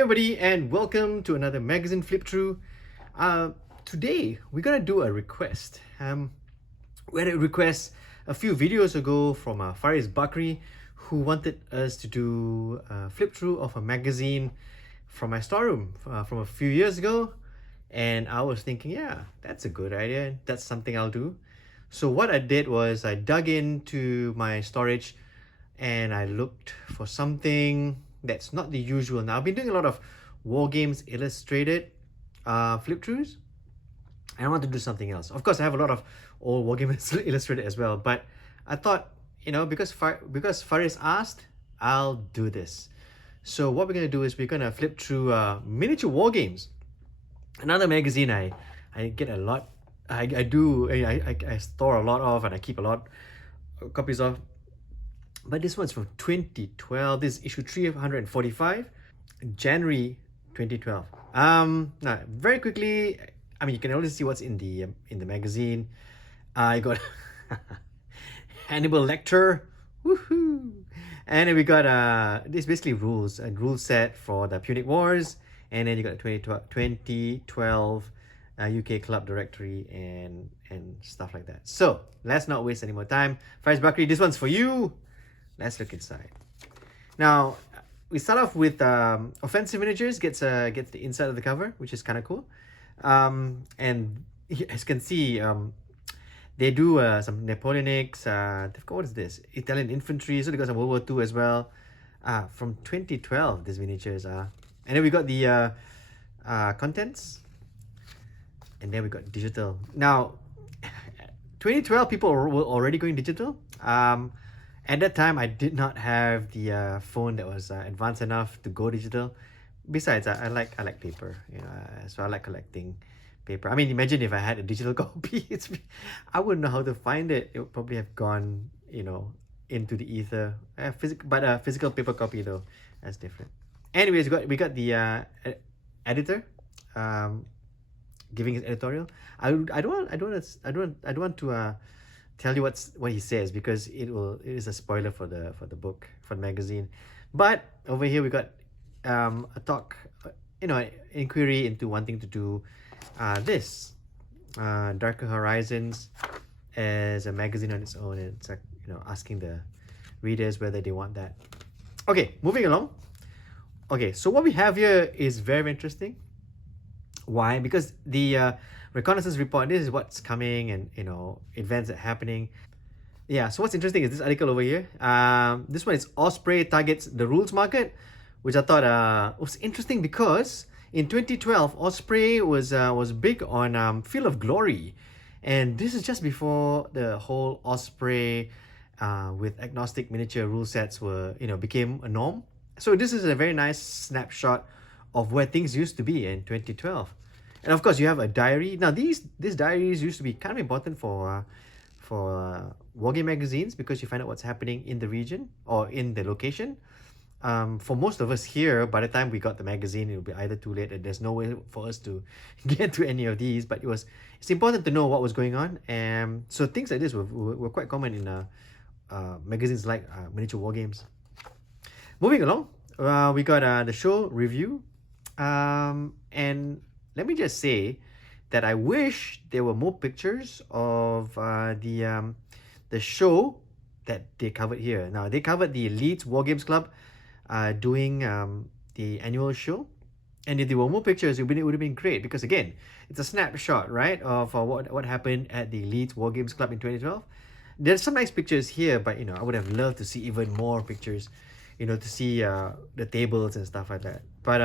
everybody, and welcome to another magazine flip through. Today we're gonna do a request. We had a request a few videos ago from Faris Bakri, who wanted us to do a flip through of a magazine from my storeroom from a few years ago, and I was thinking, yeah, that's a good idea. That's something I'll do. So what I did was I dug into my storage and I looked for something that's not the usual. Now I've been doing a lot of Wargames Illustrated flip throughs, and I want to do something else. Of course, I have a lot of old Wargames Illustrated as well, but I thought, because Faris asked, I'll do this. So what we're gonna do is we're gonna flip through Miniature Wargames, another magazine I get a lot. I store a lot of, and I keep a lot of copies of. But this one's from 2012. This is issue 345, January 2012. Now very quickly, you can only see what's in the magazine. I got Hannibal Lecter, woohoo! And then we got this basically rules, a rule set for the Punic Wars, and then you got 2012 UK club directory and stuff like that. So let's not waste any more time. Faris Bakri, this one's for you. Let's look inside. Now we start off with Offensive Miniatures gets the inside of the cover, which is kind of cool. And as you can see, they do some Napoleonics. They've got, what is this? Italian infantry. So they got some World War II as well. From 2012, these miniatures are. And then we got the contents. And then we got digital. Now, 2012 people were already going digital. At that time, I did not have the phone that was advanced enough to go digital. Besides, I like paper, so I like collecting paper. Imagine if I had a digital copy. I wouldn't know how to find it. It would probably have gone, into the ether. But a physical paper copy though, that's different. Anyways, we got the editor, giving his editorial. I don't want to tell you what he says, because it is a spoiler for the book, for the magazine. But over here we got a talk, inquiry into wanting to do this Darker Horizons as a magazine on its own. And it's like, asking the readers whether they want that. Okay, moving along. Okay, so what we have here is very interesting. Why? Because the reconnaissance report, this is what's coming, and events that are happening. Yeah, so what's interesting is this article over here. This one is Osprey targets the rules market, which I thought was interesting because in 2012 Osprey was big on Field of Glory, and this is just before the whole Osprey with agnostic miniature rule sets became a norm. So this is a very nice snapshot of where things used to be in 2012. And of course, you have a diary. Now, these diaries used to be kind of important for wargame magazines, because you find out what's happening in the region or in the location. For most of us here, by the time we got the magazine, it will be either too late and there's no way for us to get to any of these. But it's important to know what was going on. And so things like this were quite common in magazines like Miniature Wargames. Moving along, we got the show review. And let me just say that I wish there were more pictures of the show that they covered here. Now, they covered the Leeds Wargames Club doing the annual show. And if there were more pictures, it would have been great, because again, it's a snapshot, right, of what happened at the Leeds Wargames Club in 2012. There's some nice pictures here, but I would have loved to see even more pictures, to see the tables and stuff like that. But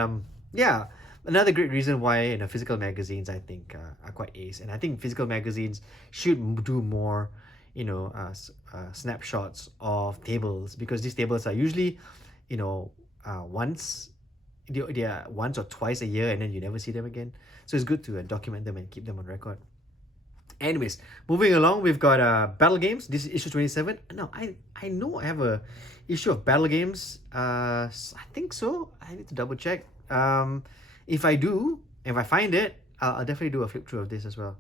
yeah, another great reason why physical magazines, I think, are quite ace. And I think physical magazines should do more snapshots of tables, because these tables are usually once or twice a year, and then you never see them again. So it's good to document them and keep them on record. Anyways, moving along, we've got Battle Games. This is issue 27. No, I know I have a issue of Battle Games. I think so. I need to double check. If I find it, I'll definitely do a flip through of this as well.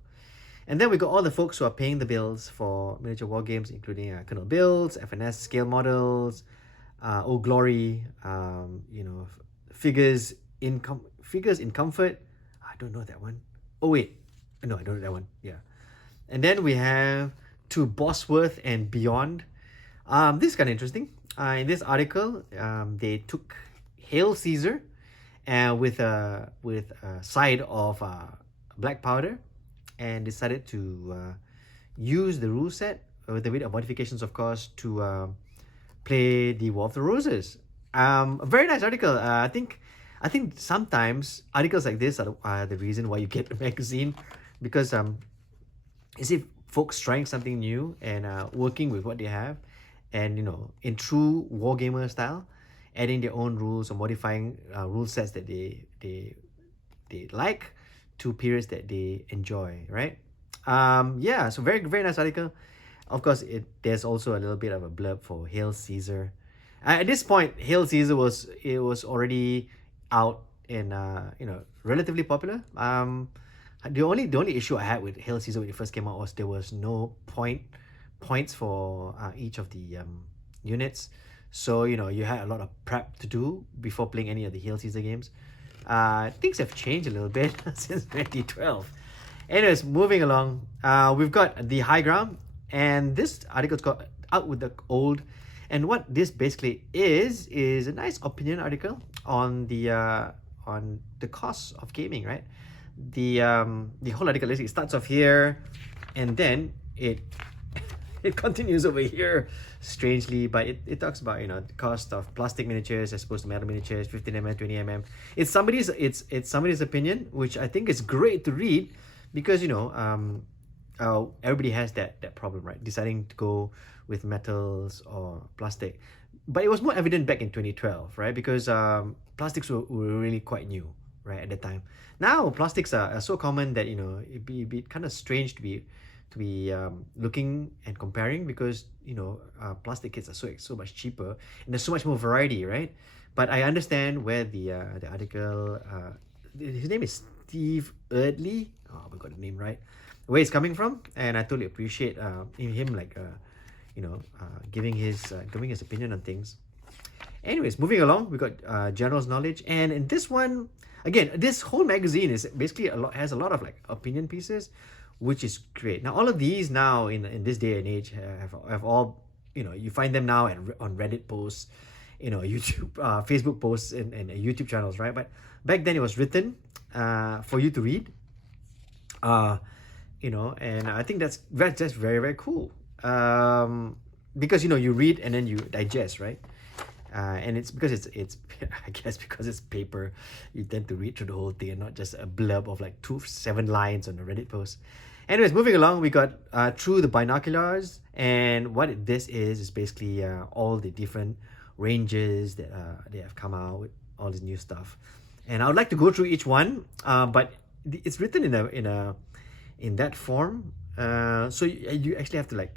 And then we got all the folks who are paying the bills for Miniature Wargames, including Colonel Builds, FNS scale models, Old Glory, figures figures in comfort. I don't know that one. Oh wait, no, I don't know that one. Yeah, and then we have To Bosworth and Beyond. This is kind of interesting. In this article, they took Hail Caesar, with a side of black powder, and decided to use the rule set with a bit of modifications, of course, to play the War of the Roses. A very nice article. I think sometimes articles like this are the reason why you get a magazine, because you see folks trying something new and working with what they have, and in true wargamer style, adding their own rules or modifying rule sets that they like to periods that they enjoy, right? Yeah, so very very nice article. Of course, there's also a little bit of a blurb for Hail Caesar. At this point, Hail Caesar was already out and relatively popular. The only issue I had with Hail Caesar when it first came out was there was no points for each of the units. So you had a lot of prep to do before playing any of the Hail Caesar games. Things have changed a little bit since 2012. Anyways, moving along, we've got The High Ground, and this article's got Out with the Old. And what this basically is a nice opinion article on the cost of gaming, right? The whole article it starts off here, and then it continues over here strangely, but it talks about the cost of plastic miniatures as opposed to metal miniatures, 15mm, 20mm. It's somebody's opinion, which I think is great to read, because everybody has that problem, right? Deciding to go with metals or plastic. But it was more evident back in 2012, right? Because plastics were really quite new, right, at the time. Now plastics are so common that it'd be kind of strange to be looking and comparing, because plastic kits are so much cheaper and there's so much more variety, right? But I understand where the article, his name is Steve Erdley. Oh, I got the name right. Where he's coming from, and I totally appreciate him giving his opinion on things. Anyways, moving along, we got general's knowledge, and in this one, again, this whole magazine is basically has a lot of opinion pieces, which is great. Now, all of these now in this day and age have all you find them now on Reddit posts, YouTube, Facebook posts, and YouTube channels, right? But back then it was written for you to read, and I think that's just very very cool. Because you read and then you digest, right? And it's because it's I guess because it's paper, you tend to read through the whole thing and not just a blurb of 7 lines on a Reddit post. Anyways, moving along, we got Through the Binoculars, and what this is basically all the different ranges that they have come out with, all this new stuff. And I would like to go through each one, but it's written in that form, so you actually have to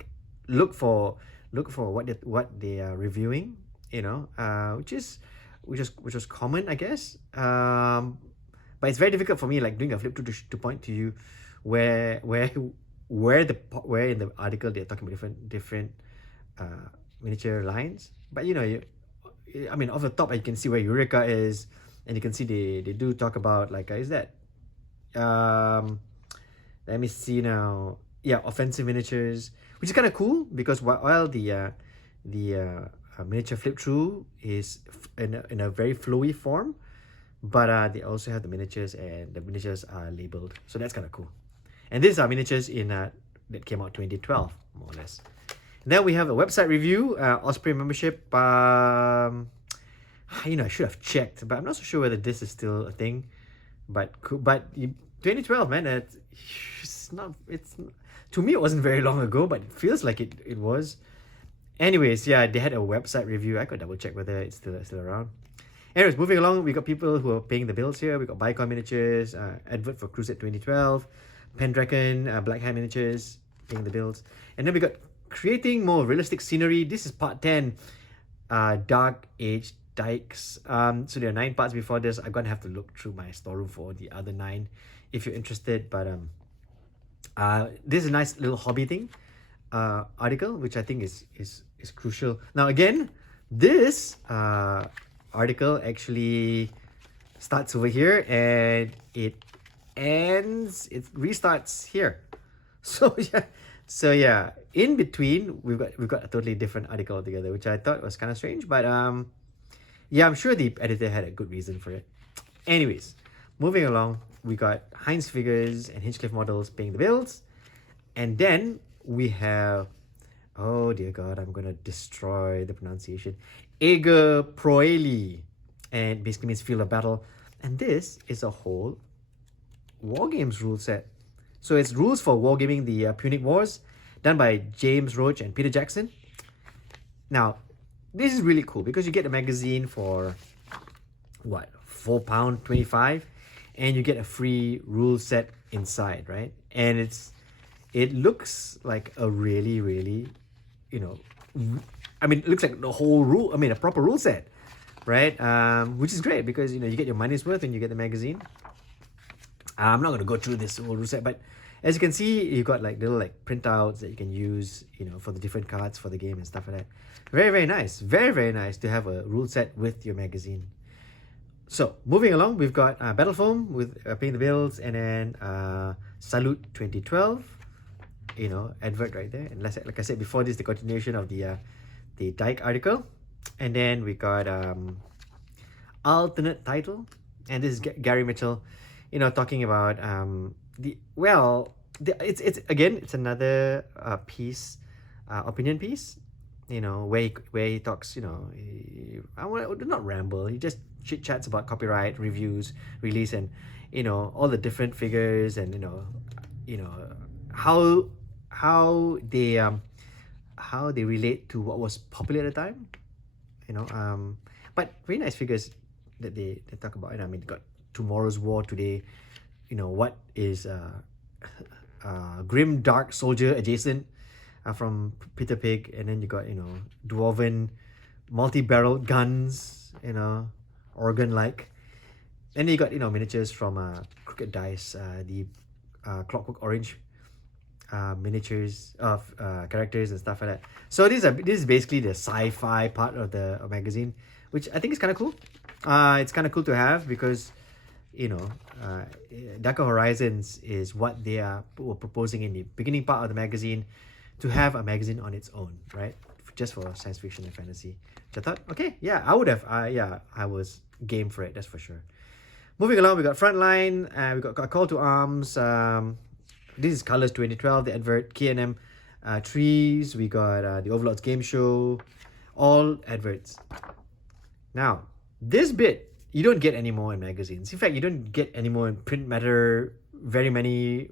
look for what they are reviewing, which is common, I guess. But it's very difficult for me, doing a flip through to point to you where in the article they're talking about different miniature lines. But off the top, you can see where Eureka is, and you can see they do talk about is that let me see now. Yeah, offensive miniatures, which is kind of cool, because while the miniature flip through is in a very flowy form, but they also have the miniatures, and the miniatures are labeled, so that's kind of cool. And these are miniatures that came out 2012, more or less. And then we have a website review, Osprey membership. I should have checked, but I'm not so sure whether this is still a thing. But 2012, man, it's not. To me, it wasn't very long ago, but it feels like it was. Anyways, yeah, they had a website review. I could double check whether it's still around. Anyways, moving along, we got people who are paying the bills here. We got Bicon Miniatures, advert for Crusade 2012, Pendragon, Black Hand Miniatures, paying the bills. And then we got Creating More Realistic Scenery. This is part 10, Dark Age Dykes. So there are 9 parts before this. I'm gonna have to look through my storeroom for the other 9 if you're interested. But this is a nice little hobby thing article, which I think is crucial. Now again, this article actually starts over here and it restarts here. So yeah, in between we've got a totally different article altogether, which I thought was kind of strange, but yeah, I'm sure the editor had a good reason for it. Anyways, moving along, we got Heinz figures and Hinchcliffe models paying the bills, and then we have, oh dear God, I'm gonna destroy the pronunciation, Ager Proelii, and basically means field of battle, and this is a whole Wargames rule set. So it's rules for Wargaming the Punic Wars, done by James Roach and Peter Jackson. Now, this is really cool because you get a magazine for what, £4.25, and you get a free rule set inside, right? And it looks like a really, really, you know, it looks like the whole rule. A proper rule set, right? Which is great because you get your money's worth when you get the magazine. I'm not going to go through this whole rule set, but as you can see, you've got like little printouts that you can use, for the different cards for the game and stuff like that. Very, very nice. Very, very nice to have a rule set with your magazine. So, moving along, we've got Battle Foam with paying the bills, and then Salute 2012, advert right there. And like I said before, this is the continuation of the Dyke article. And then we got alternate title, and this is Gary Mitchell, talking about it's another piece, opinion piece, where he talks, not ramble, he just chit chats about copyright, reviews, release, and all the different figures, and how they relate to what was popular at the time, but very nice figures that they talk about. And got Tomorrow's War today, what is Grim Dark Soldier adjacent from Peter Pig, and then you got dwarven multi-barreled guns, organ-like, and then you got miniatures from Crooked Dice, the Clockwork Orange miniatures of characters and stuff like that. So this is basically the sci-fi part of the magazine, which I think is kind of cool. It's kind of cool to have because Darker Horizons is what they were proposing in the beginning part of the magazine, to have a magazine on its own, right? Just for science fiction and fantasy. Which I thought, okay, yeah, I would have, I was game for it, that's for sure. Moving along, we got Frontline, we got Call to Arms, this is Colors 2012, the advert, K&M Trees, we got the Overlord's Game Show, all adverts. Now, this bit, you don't get anymore in magazines. In fact, you don't get anymore in print matter, very many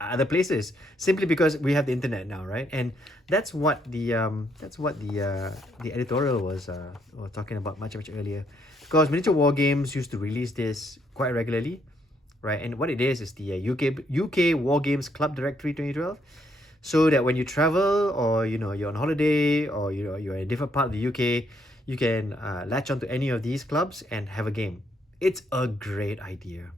other places, simply because we have the internet now, right? And that's what the editorial was talking about much earlier, because Miniature Wargames used to release this quite regularly, right? And what it is the UK Wargames Club Directory 2012, so that when you travel, or you're on holiday, or you're in a different part of the UK, you can latch onto any of these clubs and have a game. It's a great idea.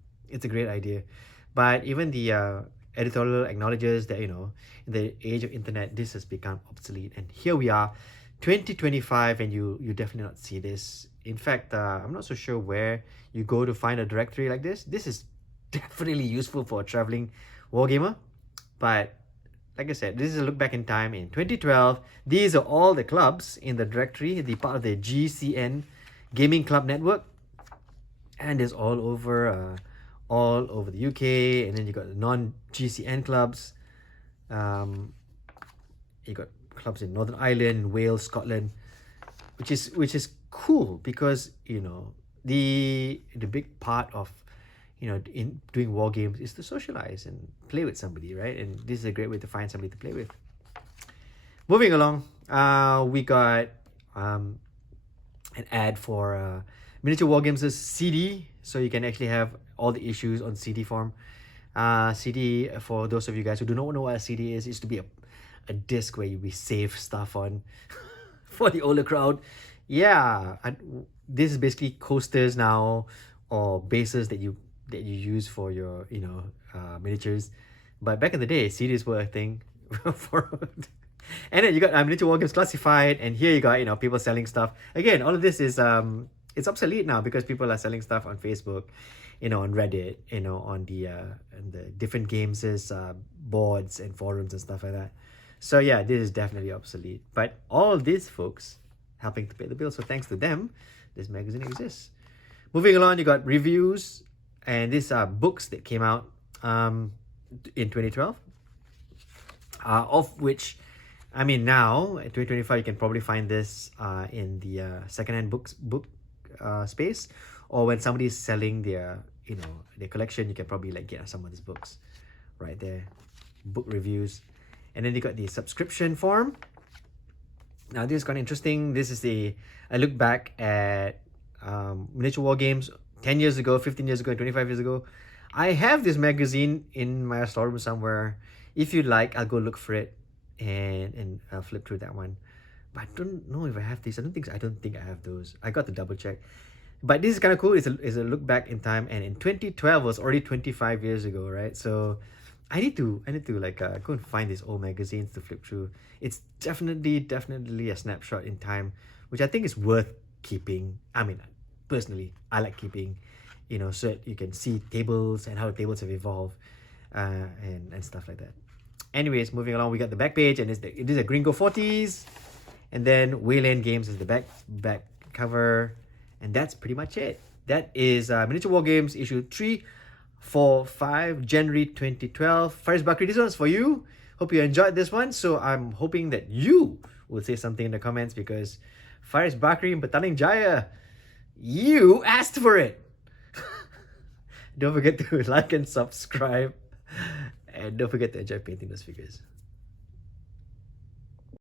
But even the editorial acknowledges that in the age of internet, this has become obsolete. And here we are, 2025, and you definitely not see this. In fact, I'm not so sure where you go to find a directory like this. This is definitely useful for a traveling wargamer, but like I said, this is a look back in time. In 2012, these are all the clubs in the directory, the part of the GCN Gaming Club Network, and it's all over the UK. And then you got the non-GCN clubs. You got clubs in Northern Ireland, Wales, Scotland, which is cool, because the big part of in doing war games is to socialize and play with somebody, right? And this is a great way to find somebody to play with. Moving along, we got an ad for Miniature Wargames' CD, so you can actually have all the issues on CD form. CD, for those of you guys who do not know what a CD is, used to be a disc where we save stuff on for the older crowd. Yeah, this is basically coasters now, or bases that you use for your miniatures. But back in the day, CDs were a thing. And then you got Miniature Wargames Classified, and here you got people selling stuff. Again, all of this is it's obsolete now because people are selling stuff on Facebook, on Reddit, on the different games' boards and forums and stuff like that. So yeah, this is definitely obsolete. But all these folks helping to pay the bill, so thanks to them, this magazine exists. Moving along, you got reviews, and these are books that came out in 2012, of which, I mean, now in 2025 you can probably find this in the secondhand book space, or when somebody's selling their their collection, you can probably like get some of these books right there, book reviews. And then you got the subscription form. Now this is kind of interesting. This is a look back at Miniature Wargames 10 years ago, 15 years ago, and 25 years ago. I have this magazine in my storeroom somewhere. If you like, I'll go look for it and I'll flip through that one. But I don't know if I have this. I don't think I have those. I got to double check. But this is kind of cool. It's a look back in time, and in 2012 was already 25 years ago, right? So I need to like go and find these old magazines to flip through. It's definitely a snapshot in time, which I think is worth keeping. I mean, personally, I like keeping, so that you can see tables and how the tables have evolved, and stuff like that. Anyways, moving along, we got the back page, and it is a Gringo 40s, and then Wayland Games is the back cover, and that's pretty much it. That is Miniature Wargames issue 345, January 2012. Faris Bakri, this one's for you. Hope you enjoyed this one. So I'm hoping that you will say something in the comments, because Faris Bakri in Petaling Jaya, you asked for it. Don't forget to like and subscribe. And don't forget to enjoy painting those figures.